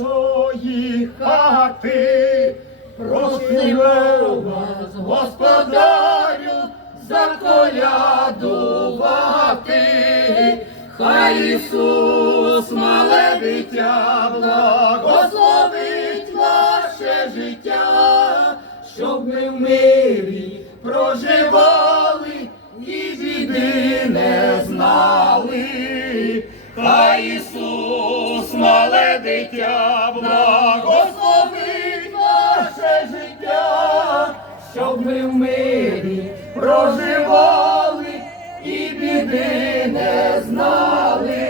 нашої хати. Просимо вас, господарю, заколядувати. Хай Ісус, мале дитя, благословить ваше життя, щоб ми в мирі проживали дитя, благословить ваше життя, щоб ми в мирі проживали і біди не знали.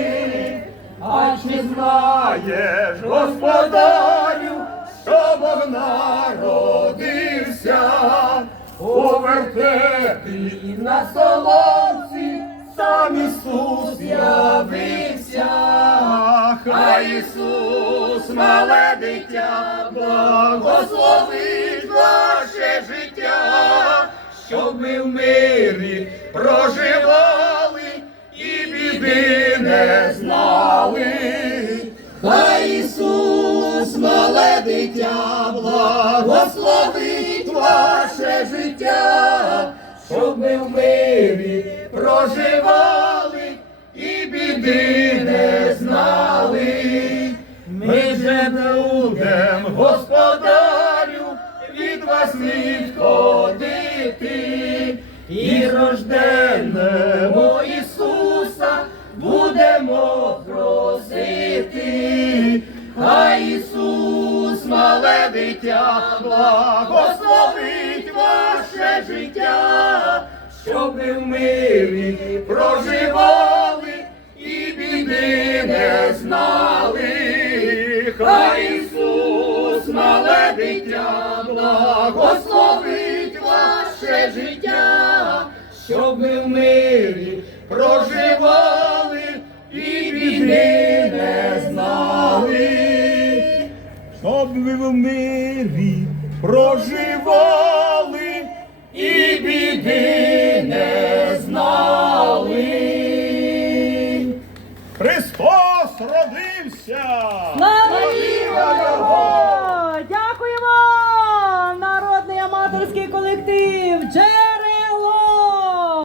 А чи знаєш, господарю, що Бог народився у вертепі на соломці, сам Ісус явився, хай Ісус, мале дитя, благословить ваше життя, щоб ми в мирі проживали і біди не знали. Хай Ісус, мале дитя, благословить ваше життя, щоб ми в мирі проживали і біди від вас відходити і рожденному Ісуса будемо просити. Хай Ісус, мале дитя, благословить ваше життя, щоб ми в мирі проживали і біди дитя, благословить ваше життя, щоб ми в мирі проживали і біди не знали. Щоб ми в мирі проживали і біди не знали. Христос родився! Слава!